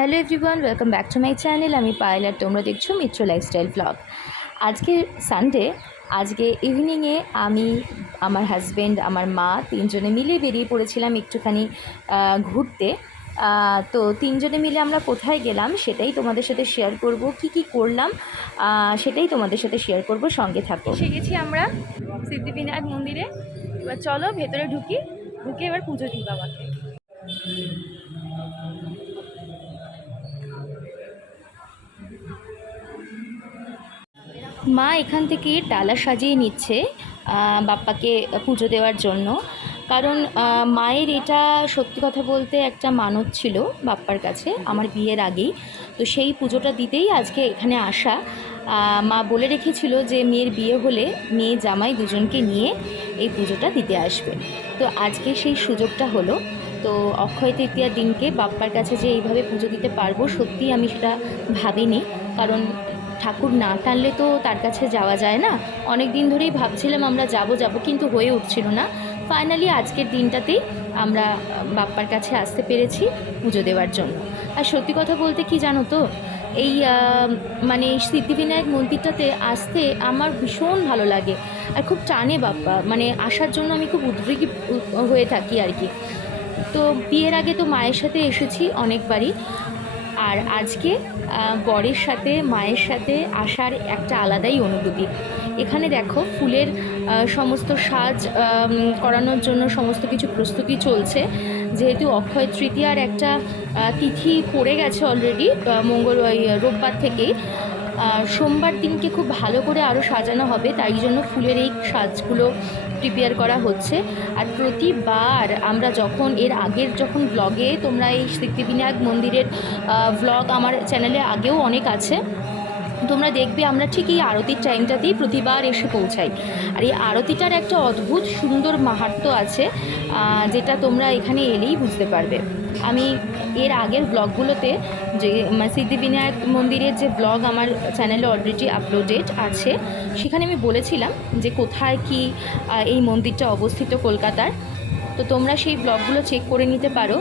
Hello everyone, welcome back to my channel. আমি পায়েল আর তোমরা দেখছো মিত্র লাইফস্টাইল ব্লগ। আজকে সানডে, আজকে ইভিনিংয়ে আমি, আমার হাজব্যান্ড, আমার মা তিনজনে মিলে বেরিয়ে পড়েছিলাম একটুখানি ঘুরতে। তো তিনজনে মিলে আমরা কোথায় গেলাম সেটাই তোমাদের সাথে শেয়ার করব, কি করলাম সেটাই তোমাদের সাথে শেয়ার করব, সঙ্গে থাকো। এসে গেছি আমরা সিদ্ধিবিনায়ক মন্দিরে। এবার চলো ভেতরে ঢুকে এবার পুজো দিই বাবাকে। মা এখান থেকে ডালা সাজিয়ে নিচ্ছে বাপ্পাকে পুজো দেওয়ার জন্য, কারণ মায়ের এটা সত্যি কথা বলতে একটা মানত ছিল বাপ্পার কাছে আমার বিয়ের আগেই। তো সেই পুজোটা দিতেই আজকে এখানে আসা। মা বলে রেখেছিল যে মেয়ের বিয়ে হলে মেয়ে জামাই দুজনকে নিয়ে এই পুজোটা দিতে আসবে। তো আজকে সেই সুযোগটা হলো। তো অক্ষয় তৃতীয়ার দিনকে বাপ্পার কাছে যে এইভাবে পুজো দিতে পারবো, সত্যিই আমি সেটা ভাবিনি। কারণ ঠাকুর না টানলে তো তার কাছে যাওয়া যায় না। অনেক দিন ধরেই ভাবছিলাম আমরা যাব কিন্তু হয়ে উঠছিল না। ফাইনালি আজকের দিনটাতেই আমরা বাপ্পার কাছে আসতে পেরেছি পুজো দেওয়ার জন্য। আর সত্যি কথা বলতে কি জানো তো, এই মানে সিদ্ধিবিনায়ক মন্দিরটাতে আসতে আমার ভীষণ ভালো লাগে আর খুব টানে বাপ্পা, মানে আসার জন্য আমি খুব উদ্বিগ্ন হয়ে থাকি আর কি। তো বিয়ের আগে তো মায়ের সাথে এসেছি অনেকবারই, আর আজকে বরের সাথে মায়ের সাথে আসার একটা আলাদাই অনুভূতি। এখানে দেখো ফুলের সমস্ত সাজ করানোর জন্য সমস্ত কিছু প্রস্তুতি চলছে। যেহেতু অক্ষয় তৃতীয়ার একটা তিথি পড়ে গেছে অলরেডি, রোববার থেকেই সোমবার দিনকে খুব ভালো করে আরও সাজানো হবে, তাই জন্য ফুলের এই সাজগুলো প্রিপেয়ার করা হচ্ছে। আর প্রতিবার আমরা এর আগের ব্লগে, তোমরা এই সিদ্ধিবিনায়ক মন্দিরের ব্লগ আমার চ্যানেলে আগেও অনেক আছে, তোমরা দেখবে আমরা ঠিক এই আরতির টাইমটাতেই প্রতিবার এসে পৌঁছাই। আর এই আরতিটার একটা অদ্ভুত সুন্দর মাহাত্ম্য আছে, যেটা তোমরা এখানে এলেই বুঝতে পারবে। আমি এর আগের ব্লগগুলোতে যে সিদ্ধিবিনায়ক মন্দিরের যে ব্লগ আমার চ্যানেলে অলরেডি আপলোডেড আছে, সেখানে আমি বলেছিলাম যে কোথায় কি এই মন্দিরটা অবস্থিত কলকাতার। তো তোমরা সেই ব্লগগুলো চেক করে নিতে পারো।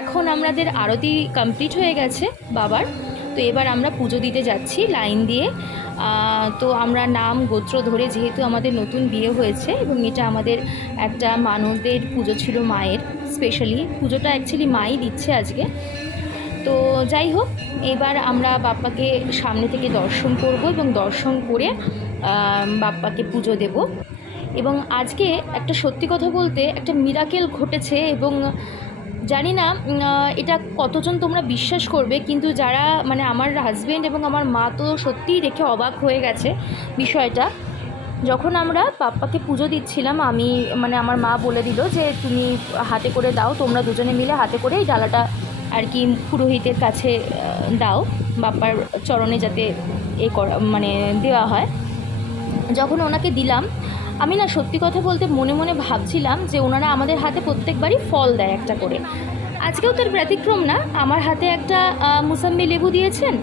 এখন আমাদের আরতি কমপ্লিট হয়ে গেছে বাবার। তো এবার আমরা পুজো দিতে যাচ্ছি লাইন দিয়ে। তো আমরা নাম গোত্র ধরে, যেহেতু আমাদের নতুন বিয়ে হয়েছে এবং এটা আমাদের একটা মানদের পুজো ছিল মায়ের, স্পেশালি পুজোটা অ্যাকচুয়ালি মাই দিচ্ছে আজকে। তো যাই হোক, এবার আমরা বাপ্পাকে সামনে থেকে দর্শন করব এবং দর্শন করে বাপ্পাকে পুজো দেব। এবং আজকে একটা সত্যি কথা বলতে একটা মিরাকেল ঘটেছে, এবং জানি না এটা কতজন তোমরা বিশ্বাস করবে, কিন্তু যারা মানে আমার হাজব্যান্ড এবং আমার মা তো সত্যিই দেখে অবাক হয়ে গেছে বিষয়টা। যখন আমরা বাপ্পাকে পুজো দিচ্ছিলাম, আমি মানে আমার মা বলে দিল যে তুমি হাতে করে দাও, তোমরা দুজনে মিলে হাতে করে এই ডালাটা আর কি পুরোহিতের কাছে দাও, বাপ্পার চরণে যাতে মানে দেওয়া হয়। যখন ওনাকে দিলাম, আমি না সত্যি কথা বলতে মনে মনে ভাবছিলাম যে ওনারা আমাদের হাতে প্রত্যেকবারই ফল দেয় একটা করে। আজকেও তার ব্যতিক্রম না, আমার হাতে একটা মুসাম্বি লেবু দিয়েছেন,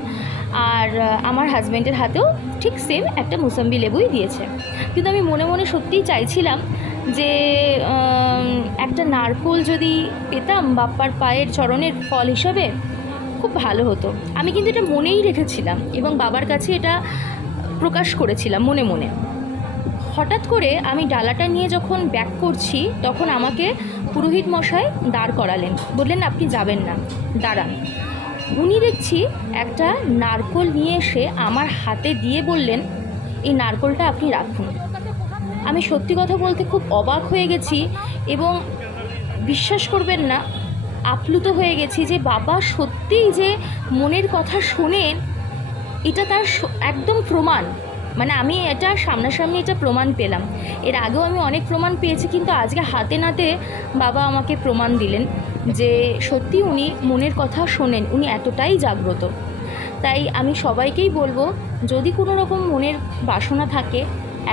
আর আমার হাজব্যান্ডের হাতেও ঠিক সেম একটা মুসাম্বি লেবুই দিয়েছে। কিন্তু আমি মনে মনে সত্যিই চাইছিলাম যে একটা নারকোল যদি পেতাম বাপ্পার পায়ের চরণের ফল হিসাবে, খুব ভালো হতো। আমি কিন্তু এটা মনেই রেখেছিলাম এবং বাবার কাছে এটা প্রকাশ করেছিলাম মনে মনে। হঠাৎ করে আমি ডালাটা নিয়ে যখন ব্যাক করছি, তখন আমাকে পুরোহিত মশাই দাঁড় করালেন, বললেন আপনি যাবেন না, দাঁড়ান। উনি দেখছি একটা নারকোল নিয়ে এসে আমার হাতে দিয়ে বললেন এই নারকোলটা আপনি রাখুন। আমি সত্যি কথা বলতে খুব অবাক হয়ে গেছি এবং বিশ্বাস করবেন না, আপ্লুত হয়ে গেছি যে বাবা সত্যিই যে মনের কথা শোনেন, এটা তার একদম প্রমাণ। মানে আমি এটা সামনাসামনি এটা প্রমাণ পেলাম। এর আগেও আমি অনেক প্রমাণ পেয়েছি, কিন্তু আজকে হাতে নাতে বাবা আমাকে প্রমাণ দিলেন যে সত্যি উনি মনের কথা শোনেন, উনি এতটাই জাগ্রত। তাই আমি সবাইকেই বলবো, যদি কোনো রকম মনের বাসনা থাকে,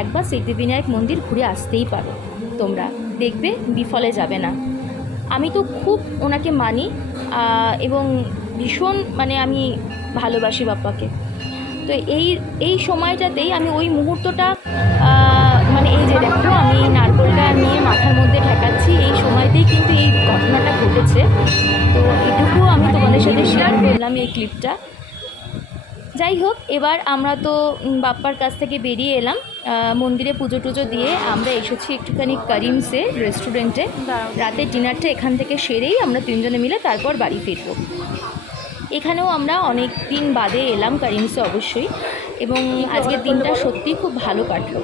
একবার সিদ্ধিবিনায়ক মন্দির ঘুরে আসতেই পারো, তোমরা দেখবে বিফলে যাবে না। আমি তো খুব ওনাকে মানি এবং ভীষণ মানে আমি ভালোবাসি বাপ্পাকে। তো এই সময়টাতেই আমি ওই মুহূর্তটা মানে এই যে দেখো আমি নারকোলটা নিয়ে মাথার মধ্যে ঠেকাচ্ছি, এই সময়তেই কিন্তু এই ঘটনাটা ঘটেছে। তো এটুকু আমি তোমাদের সাথে শেয়ার করলাম এই ক্লিপটা। যাই হোক, এবার আমরা তো বাপ্পার কাছ থেকে বেরিয়ে এলাম, মন্দিরে পুজো টুজো দিয়ে আমরা এসেছি একটুখানি করিমসে রেস্টুরেন্টে। রাতের ডিনারটা এখান থেকে সেরেই আমরা তিনজনে মিলে তারপর বাড়ি ফিরবো। এখানেও আমরা অনেক দিন বাদে এলাম করিমসে অবশ্যই, এবং আজকের দিনটা সত্যিই খুব ভালো কাটলো।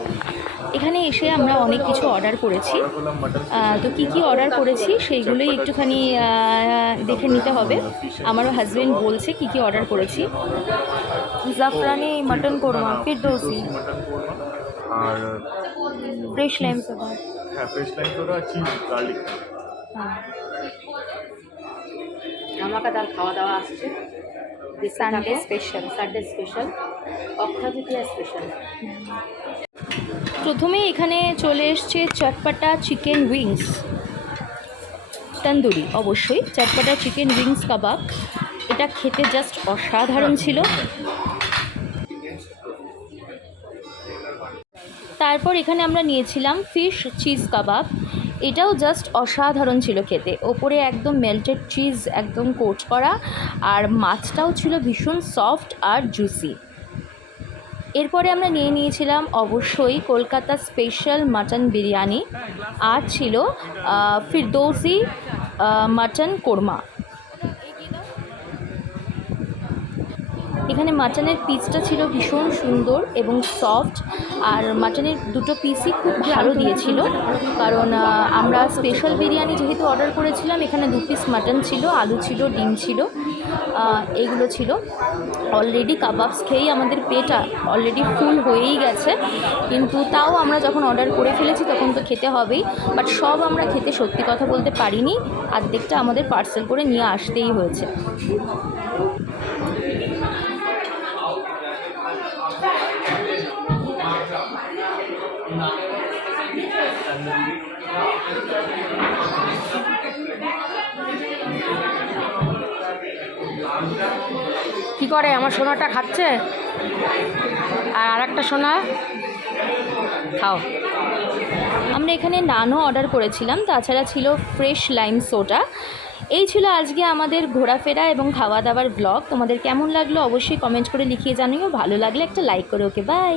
এখানে এসে আমরা অনেক কিছু অর্ডার করেছি, তো কি অর্ডার করেছি সেইগুলোই একটুখানি দেখে নিতে হবে। আমারও হাজব্যান্ড বলছে কি অর্ডার করেছি। জাফরানি মটন কোরমা, ফিরদৌসি, আর ফ্রেশ লাইম সোডা। হ্যাঁ, fresh lime soda, cheese, garlic. হ্যাঁ, ধামাকাদার খাওয়া দাওয়া আসছে। Sunday special. Akshaya Tritiya special. প্রথমে এখানে চলে এসছে চটপাটা চিকেন উইংস, তন্দুরি অবশ্যই, চটপাটা চিকেন উইংস কাবাব। এটা খেতে জাস্ট অসাধারণ ছিল। তারপর এখানে আমরা নিয়েছিলাম ফিশ চিজ কাবাব। এটাও জাস্ট অসাধারণ ছিল খেতে, ওপরে একদম মেল্টেড চিজ একদম কোট করা, আর মাছটাও ছিল ভীষণ সফট আর জুসি। এরপরে আমরা নিয়েছিলাম অবশ্যই কলকাতা স্পেশাল মাটন বিরিয়ানি, আর ছিল ফিরদৌসি মাটন কোরমা। এখানে মাটনের পিসটা ছিল ভীষণ সুন্দর এবং সফট, আর মাটনের দুটো পিসই খুব ভালো দিয়েছিল, কারণ আমরা স্পেশাল বিরিয়ানি যেহেতু অর্ডার করেছিলাম। এখানে 2 পিস মাটন ছিল, আলু ছিল, ডিম ছিল, এইগুলো ছিল। অলরেডি কাবাবস খেয়েই আমাদের পেট অলরেডি ফুল হয়েই গেছে, কিন্তু তাও আমরা যখন অর্ডার করে ফেলেছি তখন তো খেতে হবেই। বাট সব আমরা খেতে সত্যি কথা বলতে পারিনি, অর্ধেকটা আমাদের পার্সেল করে নিয়ে আসতেই হয়েছে। কি করে আমার সোনাটা খাচ্ছে, আর আরেকটা সোনা খাও। আমরা এখানে নানও অর্ডার করেছিলাম, তাছাড়া ছিল ফ্রেশ লাইম সোডা। এই ছিল আজকে আমাদের ঘোরাফেরা এবং খাওয়া দাওয়ার ব্লগ। তোমাদের কেমন লাগলো অবশ্যই কমেন্ট করে লিখিয়ে জানিও, ভালো লাগলে একটা লাইক করে। ওকে, বাই।